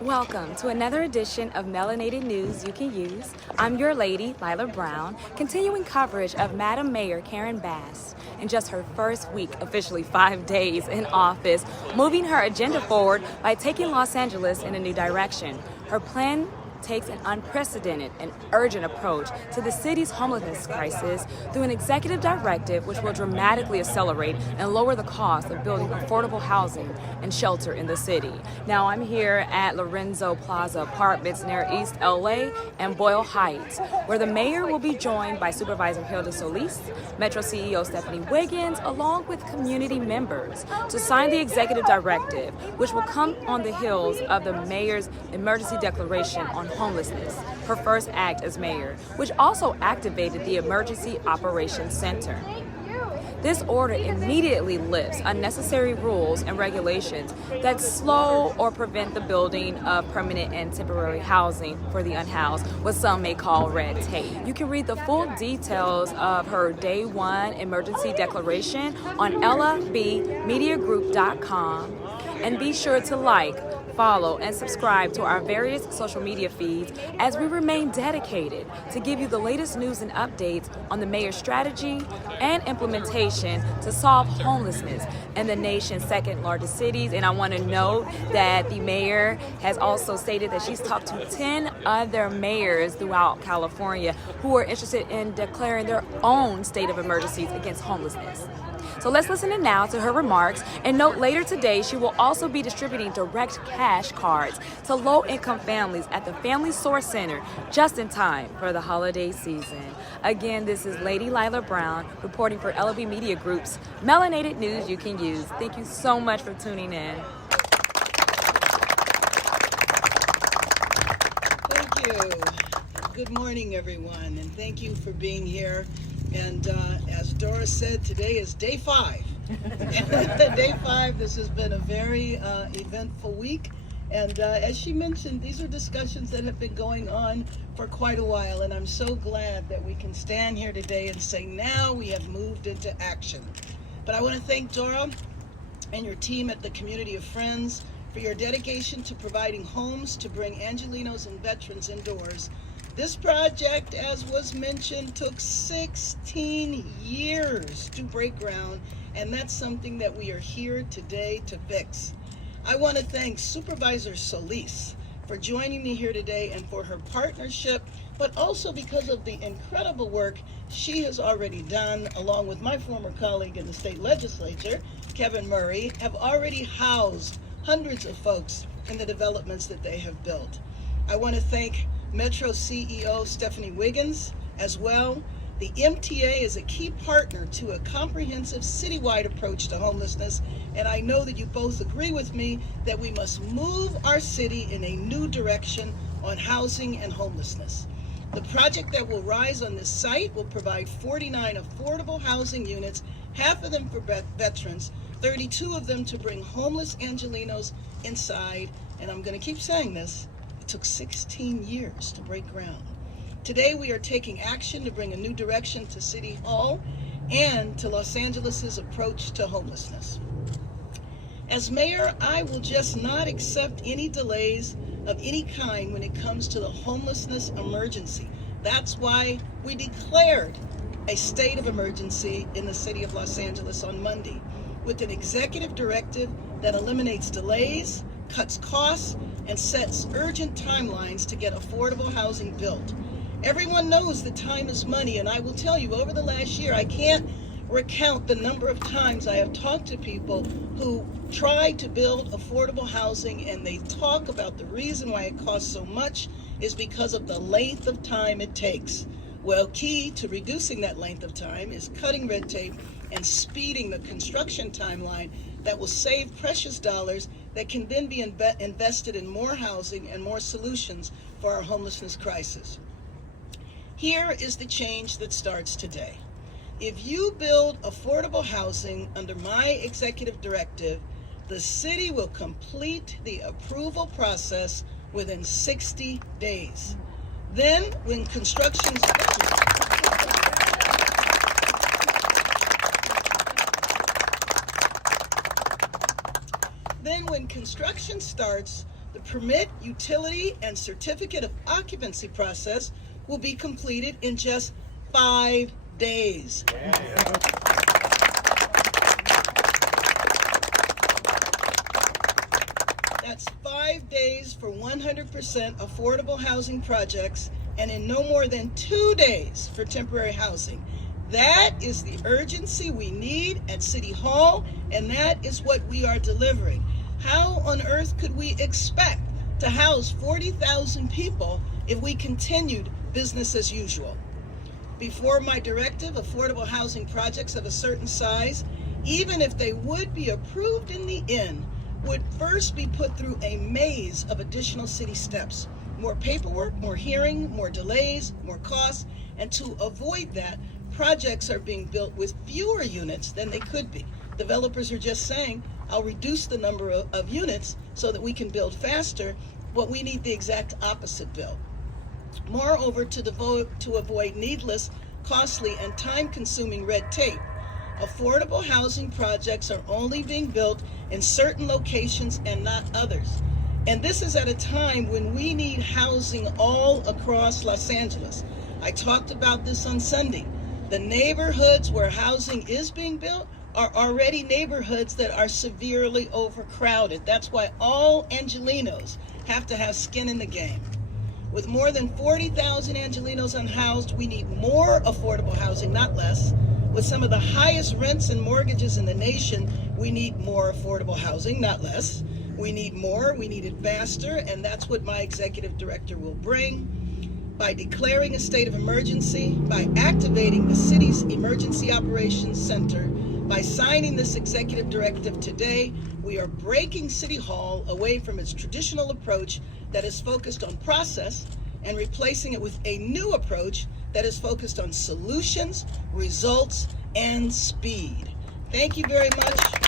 Welcome to another edition of Melanated News You Can Use. I'm your lady, Lila Brown, continuing coverage of Madam Mayor Karen Bass. In just her first week, officially 5 days in office, moving her agenda forward by taking Los Angeles in a new direction. Her plan takes an unprecedented and urgent approach to the city's homelessness crisis through an executive directive which will dramatically accelerate and lower the cost of building affordable housing and shelter in the city. Now I'm here at Lorenzo Plaza Apartments near East LA and Boyle Heights, where the mayor will be joined by Supervisor Hilda Solis, Metro CEO Stephanie Wiggins, along with community members to sign the executive directive, which will come on the heels of the mayor's emergency declaration on homelessness, her first act as mayor, which also activated the Emergency Operations Center. This order immediately lifts unnecessary rules and regulations that slow or prevent the building of permanent and temporary housing for the unhoused, what some may call red tape. You can read the full details of her Day 1 emergency declaration on ellabmediagroup.com, and be sure to like, follow, and subscribe to our various social media feeds as we remain dedicated to give you the latest news and updates on the mayor's strategy and implementation to solve homelessness in the nation's second largest cities. And I want to note that the mayor has also stated that she's talked to 10 other mayors throughout California who are interested in declaring their own state of emergencies against homelessness. So let's listen in now to her remarks, and note later today she will also be distributing direct cash cards to low-income families at the Family Source Center just in time for the holiday season. Again, this is Lady Lila Brown reporting for LOB Media Group's Melanated News You Can Use. Thank you so much for tuning in. Thank you. Good morning, everyone, and thank you for being here. And as Doris said, today is day 5. Day 5, this has been a very eventful week. And as she mentioned, these are discussions that have been going on for quite a while. And I'm so glad that we can stand here today and say now we have moved into action. But I want to thank Dora and your team at the Community of Friends for your dedication to providing homes to bring Angelenos and veterans indoors. This project, as was mentioned, took 16 years to break ground, and that's something that we are here today to fix. I want to thank Supervisor Solis for joining me here today and for her partnership, but also because of the incredible work she has already done, along with my former colleague in the state legislature, Kevin Murray, have already housed hundreds of folks in the developments that they have built. I want to thank Metro CEO Stephanie Wiggins as well. The MTA is a key partner to a comprehensive citywide approach to homelessness, and I know that you both agree with me that we must move our city in a new direction on housing and homelessness. The project that will rise on this site will provide 49 affordable housing units, half of them for veterans, 32 of them to bring homeless Angelenos inside, and I'm going to keep saying this, it took 16 years to break ground. Today we are taking action to bring a new direction to City Hall and to Los Angeles' approach to homelessness. As mayor, I will just not accept any delays of any kind when it comes to the homelessness emergency. That's why we declared a state of emergency in the city of Los Angeles on Monday with an executive directive that eliminates delays, cuts costs, and sets urgent timelines to get affordable housing built. Everyone knows that time is money, and I will tell you, over the last year, I can't recount the number of times I have talked to people who try to build affordable housing, and they talk about the reason why it costs so much is because of the length of time it takes. Well, key to reducing that length of time is cutting red tape and speeding the construction timeline that will save precious dollars that can then be invested in more housing and more solutions for our homelessness crisis. Here is the change that starts today. If you build affordable housing under my executive directive, the city will complete the approval process within 60 days. Then, when construction starts, The permit, utility, and certificate of occupancy process will be completed in just 5 days. That's 5 days for 100% affordable housing projects, and in no more than 2 days for temporary housing. That is the urgency we need at City Hall, and that is what we are delivering. How on earth could we expect to house 40,000 people if we continued business as usual? Before my directive, affordable housing projects of a certain size, even if they would be approved in the end, would first be put through a maze of additional city steps. More paperwork, more hearing, more delays, more costs, and to avoid that, projects are being built with fewer units than they could be. Developers are just saying, I'll reduce the number of units so that we can build faster, but we need the exact opposite build. Moreover, to avoid needless, costly, and time-consuming red tape, affordable housing projects are only being built in certain locations and not others. And this is at a time when we need housing all across Los Angeles. I talked about this on Sunday. The neighborhoods where housing is being built are already neighborhoods that are severely overcrowded. That's why all Angelenos have to have skin in the game. With more than 40,000 Angelenos unhoused, we need more affordable housing, not less. With some of the highest rents and mortgages in the nation, we need more affordable housing, not less. We need more, we need it faster, and that's what my executive director will bring. By declaring a state of emergency, by activating the city's Emergency Operations Center, by signing this executive directive today, we are breaking City Hall away from its traditional approach that is focused on process and replacing it with a new approach that is focused on solutions, results, and speed. Thank you very much.